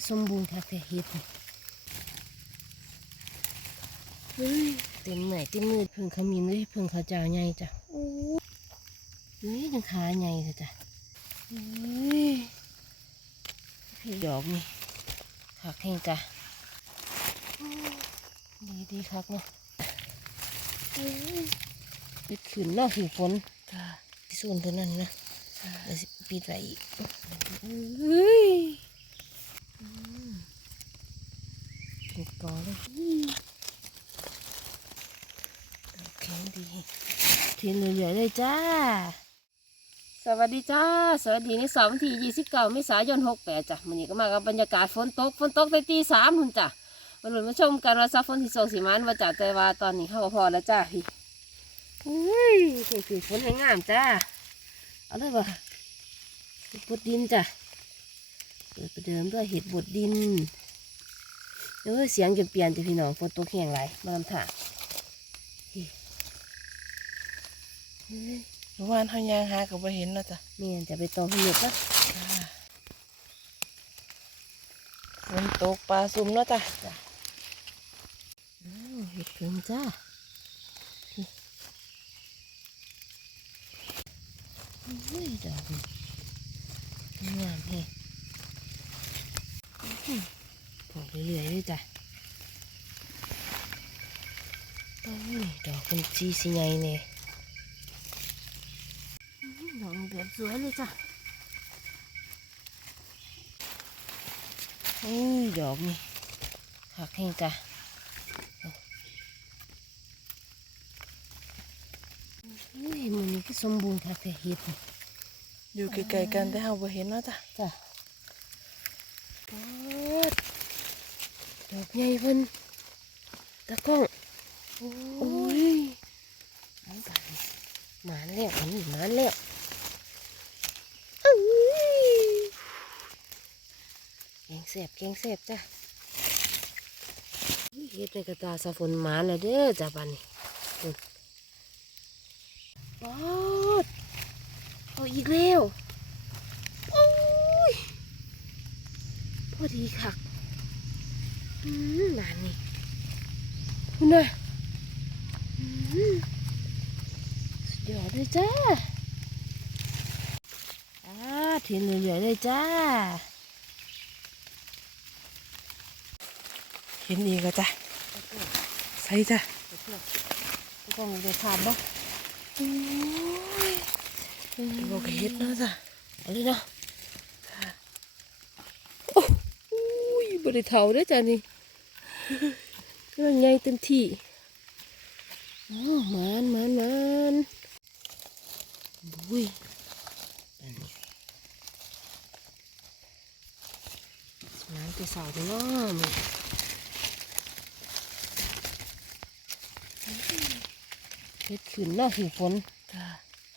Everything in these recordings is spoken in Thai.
คือสมบูรณ์ค่ะแต่เห็ดนี่เฮ้ยเต็มไหนเต็มมือเพิ่งขมิ้นเลยเพิ่งข้าวเจ้าใหญ่จ้ะโอ้เฮ้ยยังขาใหญ่เลยจ้ะเฮ้ยพี่ดอกนี่คักแห้งจ้ะดีดีๆคักเนาะเฮ้ยปิดขืนเนาะหิวฝนจ้าที่ส่วนตัวนั้นนะเดี๋ยวสิปิดไว้อีกเฮ้ยอืม เป็นกอเลยโอเคดีทีนเหลือๆเลยจ้า สวัสดีจ้า สวัสดีในเสาร์วันที่ยี่สิบเก้าเมษายนหกแปดจ้ะมันนี้ก็มากับบรรยากาศฝนตก ฝนตกในตีสามคุณจ้ะมาหลุ้นมาชมกันว่าซาฝนที่โซสีมันว่าจ้ะแต่ว่าตอนนี้เข้าพอแล้วจ้าพี่เฮ้ยคือฝนให้งามจ้า เอาเลยว่ะบดดินจ้ะ เปิดประเดิมด้วยเห็ดบดดิน เดี๋ยวเสียงจะเปลี่ยนจ้ะพี่น้องฝนตกแห้งไหลมาลำถางเฮ้ยเฮ้ยเมื่อวานเขายางหาก็บ่เห็นแล้วจ้ะเมียนจะไปตองให้หยุดนะจ้าฝนตกปลาซุ่มแล้วจ้ะอ้าวเห็ดเพิ่งจ้าเฮ้ยดอกนี่งามแฮะอื้อหือ ปลูกเรื่อยๆเลยจ้ะโอ้ยดอกเป็นจีสิไงเนี่ยดอกเดือดสวยเลยจ้ะอุ้ยดอกนี่หักแห้งจ้ะอุ้ยมันนี่ก็สมบูรณ์ค่ะแต่เห็ดนี่อยู่ไกลๆกันแต่เขาบ่เห็นแล้วจ้ะจ้ะปาดดอก ใหญ่เพิ่นตะกล้องโอ้ยมันบานหมานแล้วอันนี้หมานแล้วอื้อแกงแสบแกงแสบจ้ะอุ้ยเฮ็ดในกระตาสะฝนหมานแล้วเด้อจ้ะบันนี้นู่นปาดเอาอีกแล้วโอ้ยพอดีคัก อืมหมานนี่คุณน่ะอืมสุดยอดเลยจ้าอ่าเทียนเหลือๆเลยจ้า เห็นอีกแล้วจ้ะใส่จ้ะก็มีได้ทานบ้างบ่ก็เห็ดแล้วจ้ะเอาเลยเนาะโอ้ ยบริเทาได้อจ้ะนี่กำลังใหญ่เต็มที่โอ้หมานหมานหมานบุ้ยอันนี้น้ำจะเสาจะน้อมนเฮ็ดขึ้นเนาะหิวฝนจ้ะ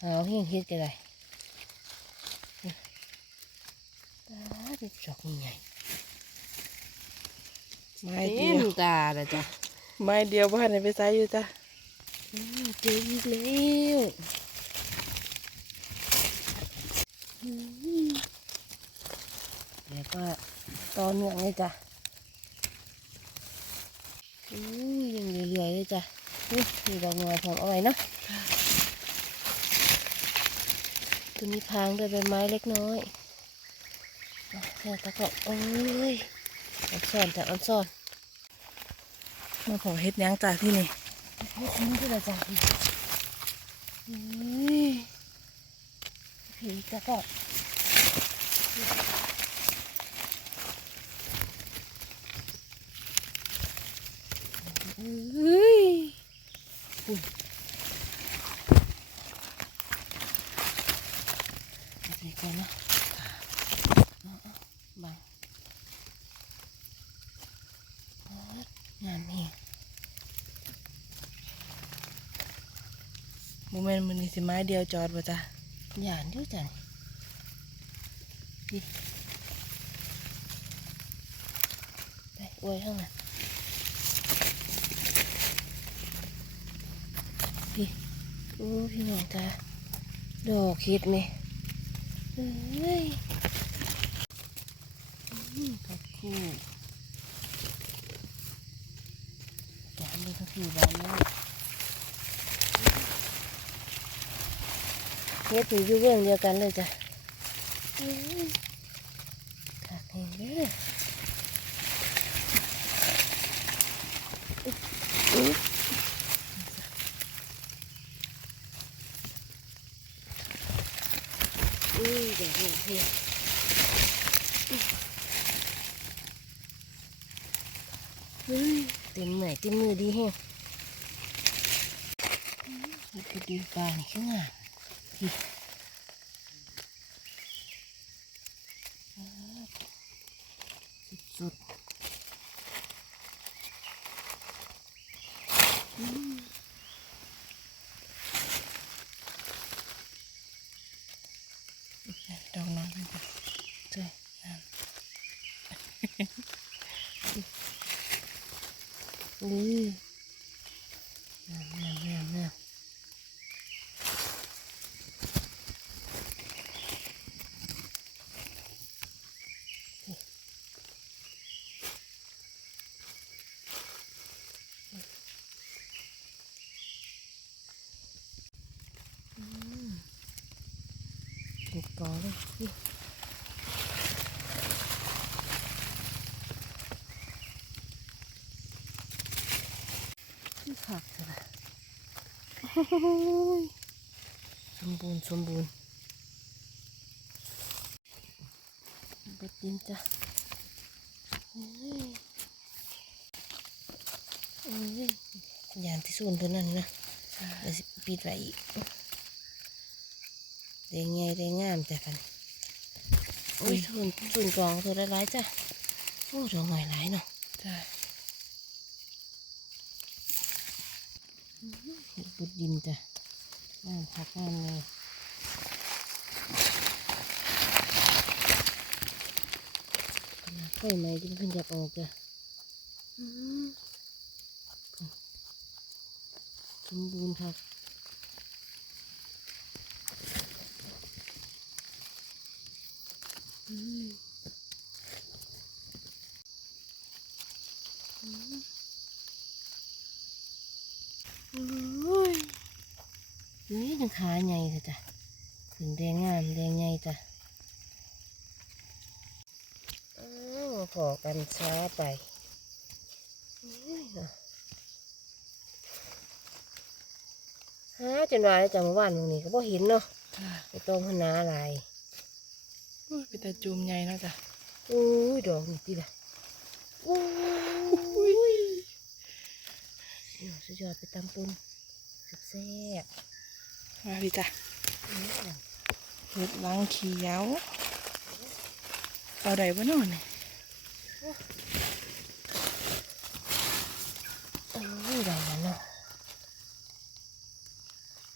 หาวเฮียงเฮ็ดก็ได้ตาเด็กจอกนี่ไง ไม้เต็เดียวมตาเลยจ้ะไม้เดียวบ้านไหนไปใส่อยู่จ้ะอืมเจออีกแล้วอืมแล้วก็ต่อเนื่องเลยจ้ะอืมยังเรื่อยๆเลยจ้ะนี่มีดอกงอยพร้อมเอาไว้เนาะตัวนี้พางด้วยใบไม้เล็กน้อย อะแล้วตะก็โอ้ยอันซ่อนจ้ะอันซ่อน มาขอเห็ดยังจ้ะที่นี่เฮ็ดทิ้งที่ละจ้ะพี่ผีตะก็เฮ้ยอุ้ยอาไปก่อนนะเอาเอาบังเอางามเฮีย โมเมนต์มันนี่สิไม้เดียวจอดบ่จ้ะหยานเด้วยจังพี่ไปอวยข้างหลังพี่โอ้พี่น้องจ้าดอกเห็ดไหมเอ้ย อืมผักคู่จานนี้ก็คือบ้านนี้ เฮ็ดอยู่อยู่เรื่องเดียวกันเลยจ้ะอืมคักแห้งเลยอุ๊ยอุ้ยเดี๋ยวเดี๋ยวเดี๋ยวเฮ้เต็มเหนื่อยเต็มมือดีแฮะนี่คือดีปลานี่คืองามพี่ สุดๆอืมดอกน้องเป็นใช่นี่งามงามงามงามถูกกองเลยนี่ ที่ผักจ้ะสมบูรณ์สมบูรณ์เบ็ดดินจ้ะเอ้ยเอ้ยยานที่สูนตัวนั้นนะเดี๋ยวสิปิดไว้อีกเรียงไงเรียงงามจ้ะกันโอ้ยสูนสูนกองตัวละหลายๆจ้ะโอ้ดอกหน่อยหลายเนาะใช่ เห็ดบุดดินจ้ะงามพักงามเลยขนาดกล้วยไม้ที่มันขึ้นจากออกจ้ะอื้อสมบูรณ์ครับอื้ออุ้ยนี่ยัง ขาใหญ่เลยจ้ะถึงแดงงามแดงใหญ่จ้ะอ้าวมาพอกันช้าไปอุ้ยเนาะฮะจนว่าแล้วจ้ะเมื่อวานตรงนี้ก็บ่เห็นเนาะจ้าไปต้มพนาอะไรอุ้ยเป็นแต่จูมใหญ่เนาะจ้ะอุ้ยดอกนี่ติละอุ้ยเดี๋ยวสุดยอดไปตำปุนแซ่บ มาพี่จ้ะๆอื้อเห็ดลังเขียว เอาใดบ้านอนนี่โอ้ยได้แล้วเนาะ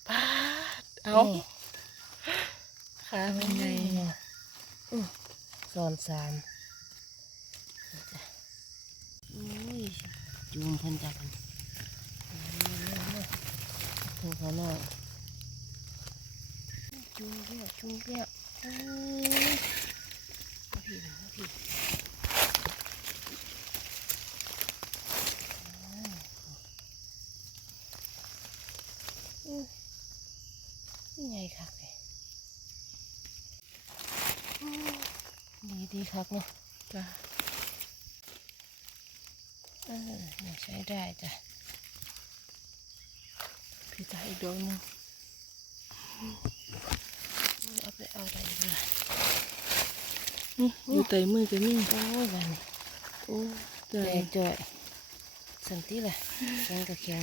ปาดเอาขาเป็นไงอือสอนสามนี่จ้ะอุ้ยจูมเพิ่นจับมันถึงเขาหน่อยจูมเพี้ย จูมเพี้ยอุ้ยมาพี่มาพี่นี่ไงคักเลยอือดีดีคักเนาะจ้ะเออเนี่ยใช้ได้จ้ะพี่จะอีกดอกหนึง เอาไปเอาได้เลยนี่อยู่ใต้มือก็มีโอ้ยบ้านนี้โอ้จ้ะแดงจ่อยสันติล่ะแข็งกับแข็ง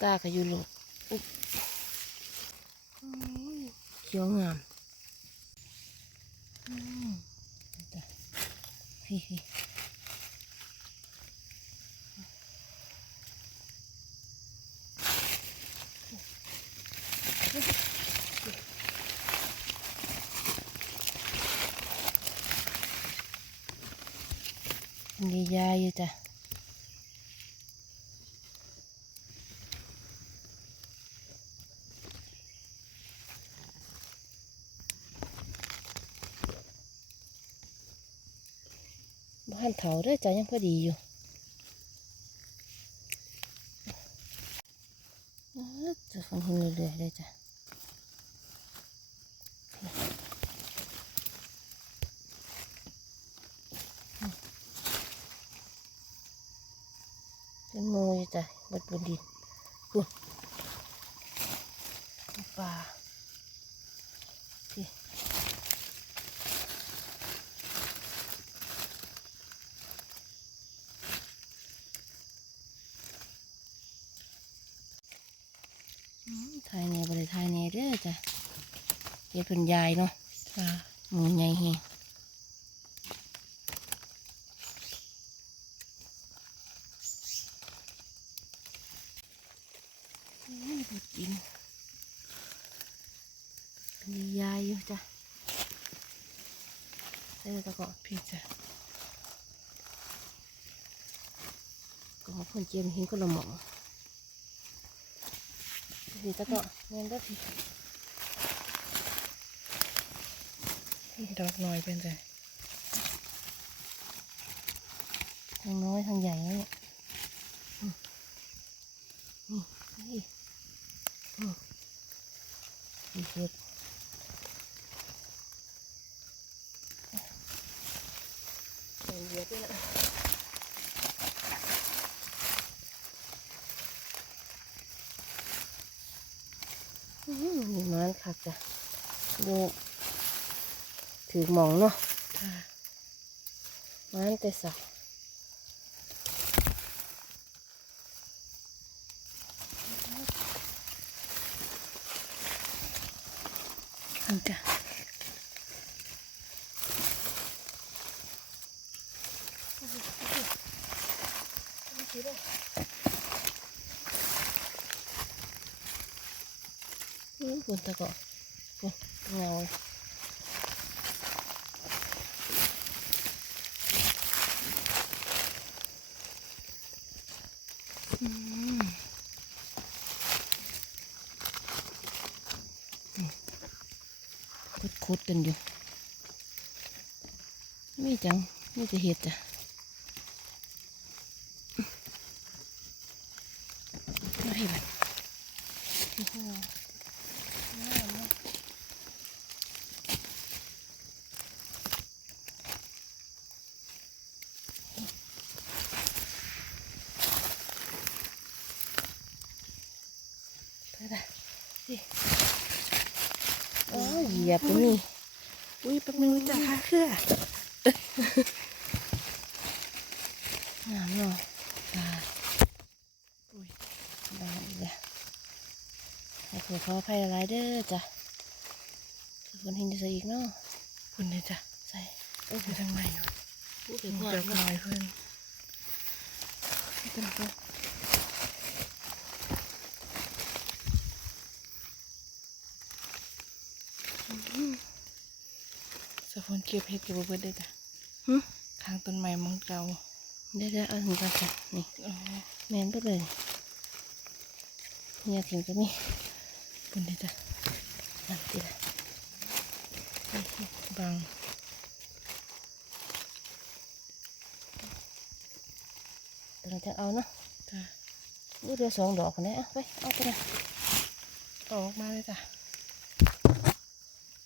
ตาก็อยู่หลดอุ๊บอุ้ยเขียวงามอืมจ้ะพี่ ใหญ่ๆจ้ะบ้านเถาเด้อจ้ะยังพอดีอยู่ เป็นโมอยู่จ้ะบดบนดินปุ่นปลาพี่อืมถ่ายแน่บริถ่ายแน่เด้อจ้ะเฮ็ดเพิ่นยายเนาะจ้าหมูใหญ่แฮงอืมดูกินมี ยายอยู่จ้ะเออตะกาะพี่จ้ะก็เพิ่นเจียมหินก็ละหม่องพี่ตะกาะแม่นเด้พี่ดอกน้อยเป็นจ้ะทางน้อยทางใหญ่เนี่ยอืมนี่นี่อืมนี่เห็ดเห็นเยอะด้วยนะอื้อหือนี่มัน คักจ้ะดูถือหมองเนาะจ้ามันแต่สักนี่จ้ะ นี่บนตะเกาะบนเงาคุดคุดๆกันอยู่ไม่จังไม่จะเห็ดจ้ะไม่แบบ ไปละสิโอ้ยเหยียบตรงนี้ อุ้ยแป๊บนึงจ้ะค่ะเครือ งามเนาะ จ้าอุ้ย ได้อีกแล้ว ให้ขอขออภัยหลายๆเด้อจ้ะถ้าฝนเห็นจะใส่อีกเนาะคุณเลยจ้ะใส่โอ้ยทางในอยู่พูดดถึงก่อนอกเนาะน้อยเพื่อนเป็นตัวสะพนเก็บเห็ดเก็บบ่เบิดได้จ้ะหึข้างต้นไม้มองเก่าเดี๋ยวๆเอาถึงก่อนจ้ะนี่โอ้แมนไปเลยเนี่ยถึงก็มี คุณเลยจ้ะน้ำติดละบางตรงจะเอาเนาะจ้ะนี่เรือสองดอกคนนี้อะไปเอาไปเลยออกมาเลยจ้ะ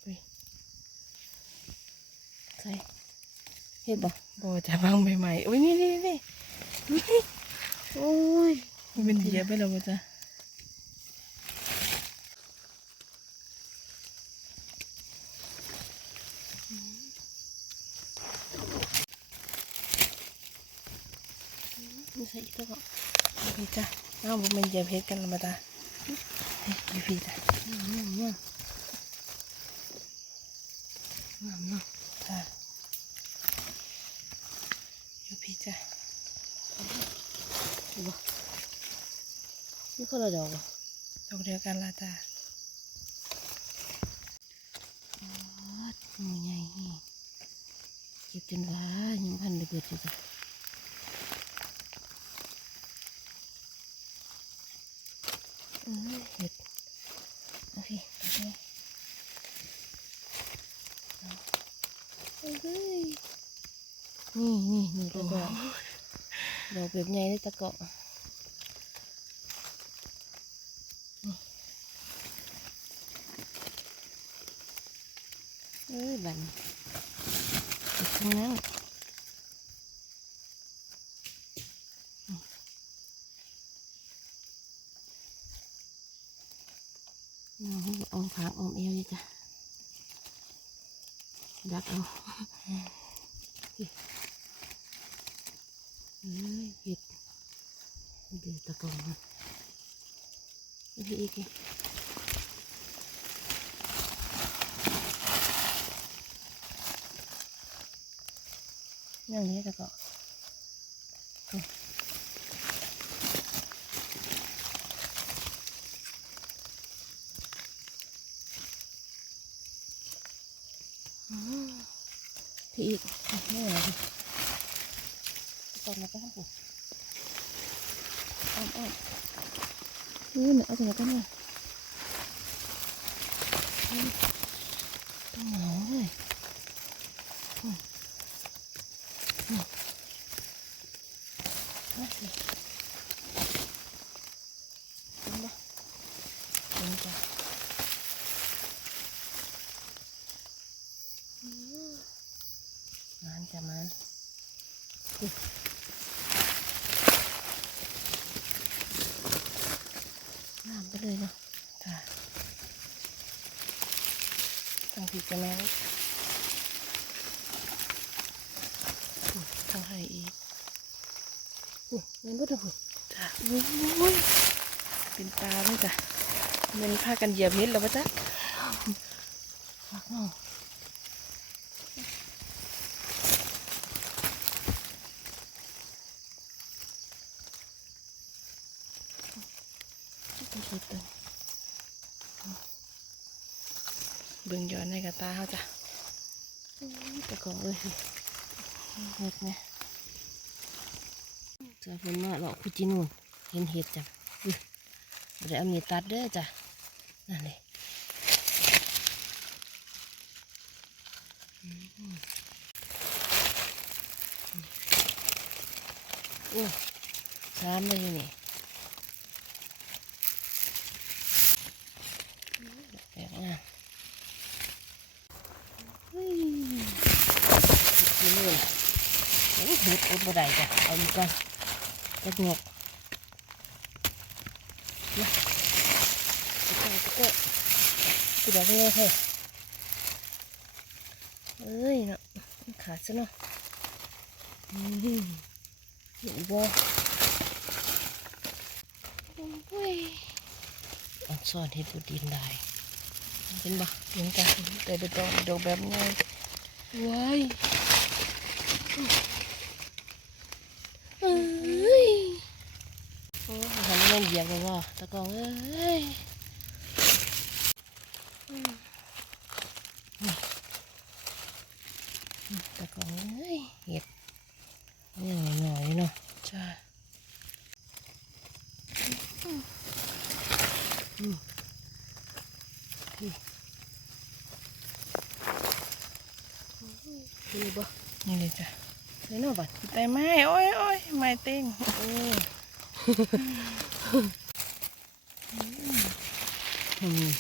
อุ้ยใส่เห็ดบ่บ่จะบางใหม่ๆอุ้ยนี่นี่นี่โอ้ยมันเป็นเหยียบไปแล้วบ่จ้ะ นี่ใส่อีกแล้วก็อยู่พี่จ้ะเอ้าบ่แมันเหยียบเห็ดกันแล้วบ่จ้ะเฮ้ยอยู่พี่จ้ะงามงามงามงามเนาะจ้ะอยู่พี่จ้ะเห็นบ่นี่คนละดอกบ่ดอกเดียวกันละจ้ะวัดหมูใหญ่เก็บจนว่ายังพันระเบิดอยู่จ้ะ เอ้ยเห็ดโอเคโอเคเอาเอ้ยนี่นี่นี่ตะกอกดอกแบบใหญ่เลยตะกอกนี่เอ้ยบันอีกข้างนั้น น้องอมผางอมเอวจ้ะดักเอาเอ้ยเห็ดเดือดตะกองมันอีกอีกอีกนั่งนี้ตะกองที่อีกอะไม่ไหวดิตะกองมาก็ห้องกู อ่อนอ้อมนี่เนี่ยเอาตรงไหนกันเนี่ยต้องหนาเลยอืมอืมเอาสิเห็นปะเห็นจ้ะอืมมันจะมันอุ๊ยน้ำไปเลยเนาะ จ้ะต้องผิดกันแล้วต้องให้อีก อุ้ย เงินบ่ถูกจ้ะอุ้ยเป็นปลาเลยจ้ะมันพากันเหยียบเห็ดแล้วปะจ๊ะฟักเนาะต้องเก็บตัวเบิ่งย้อนในกระตาเขาจ้ะตะกองเลยเห็ดไห มจ้าฝนมาเลาะคุจินูนเห็นเห็ดจ้ะอุ้ยบ่ได้เอามีตัดเด้อจ้ะนั่นเลยโอ้สามเลยนี่แปลกงามเฮ้ยคุจินูนโอ้เห็ดอดบ่ได้จ้ะเอาอีกก่อน จะหงกตะโกตะโกกูบอกให้เฮ้ยเอ้ยเนาะมันขาดซะเนาะอืมเห็นบ่โอ้ยอันซ่อนเห็ดบุดินได้เห็นบ่เห็นจ้ะแต่เป็นดอกดอกแบบนี้ว้ายเอ้ยโอ้ยทำเล่นเหยียบ เลยว่ะตะกองเอ้ยตะกอนเอ้ยเห็ดนี่หน่อย ๆเนาะ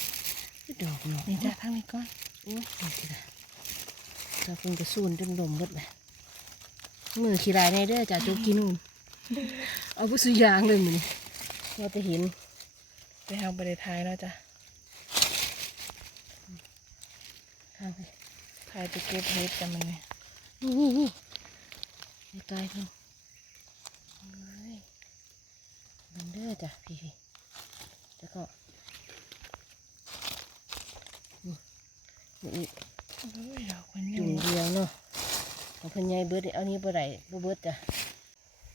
จ้ะดูบ่นี่เลยจ้ะใส่เนาะบัดแต่ไม้โอ้ยโอ้ยไม้เต้งโอ้อืมคือดอกเนาะนี่จ้ะทั้งนี้ก่อนโอ้ยนี่ทีละถ้าเพิ่งกระสูนจนดมหมดเลยมือขี้รายในเด้อจ่าจุกกินนู่นเอาผู้สุยางเลยมือเราจะเห็นไปเอาบริทายแล้วจ้ะข้างไปทายไปเก็บเห็ดจ้ะมันนี่นี่นี่นี่อย่าตายเพิ่งเฮ้ยมันเด้อจ้ะพี่พี่แล้วก็นี่นี่ อีกโอ้ยดอกมันจุ่นี่มเดียวเนาะของเพิ่นใหญ่เบิดเด้เอานี้บ่ได้บ่เบิดจ้ะ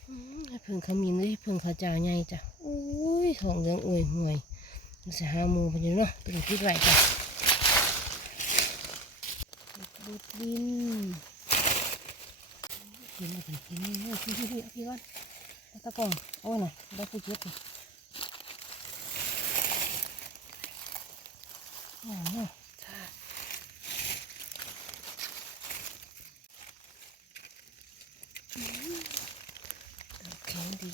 อืมให้เพิ่งขมิ้นเลยเพิ่งข้าวเจ้าใหญ่จ้ะโอ้ยท้องเหลืองอวยห่วยมันสิหาหมูเพิ่นอยู่เนาะตัวนี้พิดไว้จ้ะดูดดินเห็นแล้วเพิ่นเห็นนี่เนาะพี่พี่พี่เอาพี่ก่อนเอาตะกร้องโอ้ยน่ะได้ผู้เจ็บนี่อ๋อเนาะ จ้ะ ดี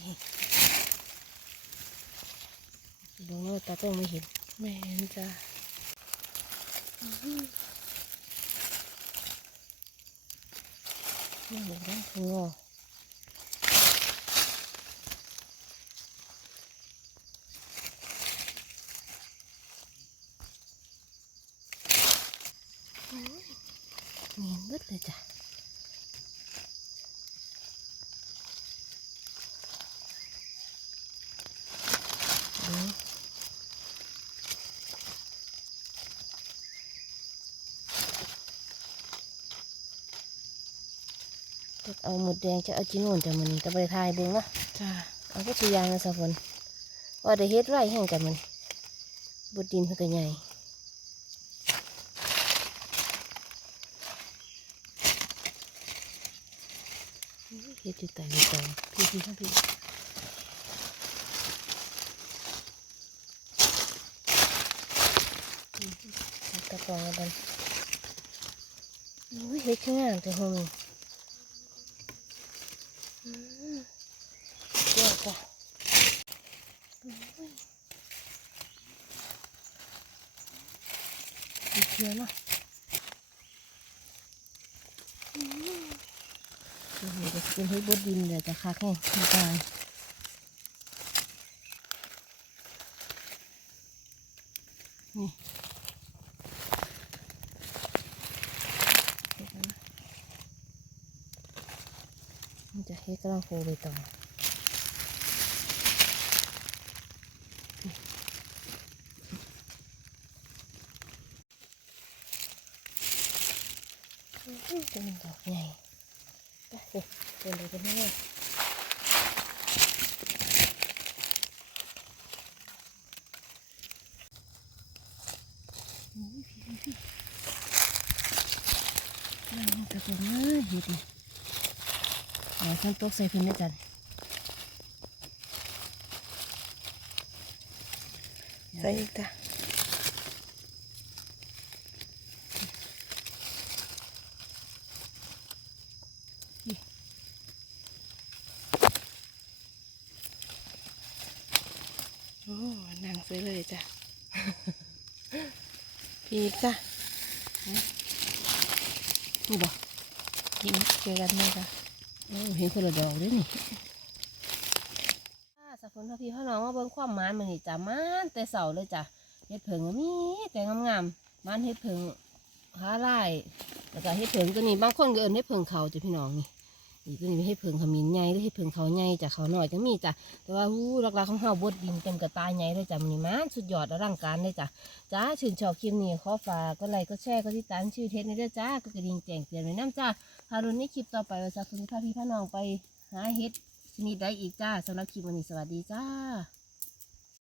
ล งแล้วตาต้องไม่เห็นแม่นจ้ะไม่เห็นแล้วคืองอโอ้ยเงียบเบิดเลยจ้ะ เอาหมดแดงจะเอาจีโน่นจะมันจะไปทายเบิ้งเนาะจ้ะเอาก็ตัวยางนะสะพนว่าได้เฮ็ดไรแห่งกันมันบดดินเพิ่นก็ใหญ่อุ้ยเฮ็ดอยู่แต่ในตองพี่พี่ทั้งพี่อืมเอาตะกรองมาดันอุ้ยเฮ็ดขึ้นงามแต่ห้องนี้อืมเยอะจ้ะ อีกเทียเนาะอืมเดี๋ยวจะเป็นให้บดดินเดี๋ยวจะคักแห้ตายนี่มันจะเฮ็ดกำลังโคไปต่อ จะเป็นดอกใหญ่ไปสิเดินเลยกันไม่ได้อุ้ยพี่พี่พี่นั่งตะกงเอ้ยเห็ดนี่เอาขั้นตกใส่ขึ้นด้วยกันใส่อีกจ้ะโอ้นั่งซื้อเลยจ้ะ พีจ้ะนี่บอกกินเจอกันไหมจ้ะโอ้เห็นคนละดอกด้วยนี่สักคนพ่อพี่พ่อน้องว่าเบิ่งความหมานมันนี่จ้ะมันแต่เสาเลยจ้ะเฮ็ดเผิงก็มีแต่งามๆมันเฮ็ดเผิงหาไร่แล้วก็เฮ็ดเผิงตัวนี้บางคนก็เอิ้นเฮ็ดเผิงเขาจ้ะพี่น้องนี่ อีกตัวนี้เป็นเฮ็ดเผิงขมิ้นใหญ่หรือให้เพิงเขาใหญ่จ้ะเขาน้อยก็มีจ้ะแต่ว่าฮู้หลักๆของเฮาบดดินเต็มกระตายใหญ่เลยจ้ะมันนี่มันสุดยอดร่างการเลยจ้ะจ้าชื่นชอบคลิปนี้ขอฝากก็ไลค์ก็แชร์ก็ติดตามชื่อเทสในเด้อจ้าก็กระดิ่งแจ้งเตือนไว้น้ำจ้าถ้ารุ่นนี้คลิปต่อไปว่าจะคุณพาพี่พาน้องไปหาเฮ็ดชนิดใดอีกจ้าสำหรับคลิปวันนี้สวัสดีจ้า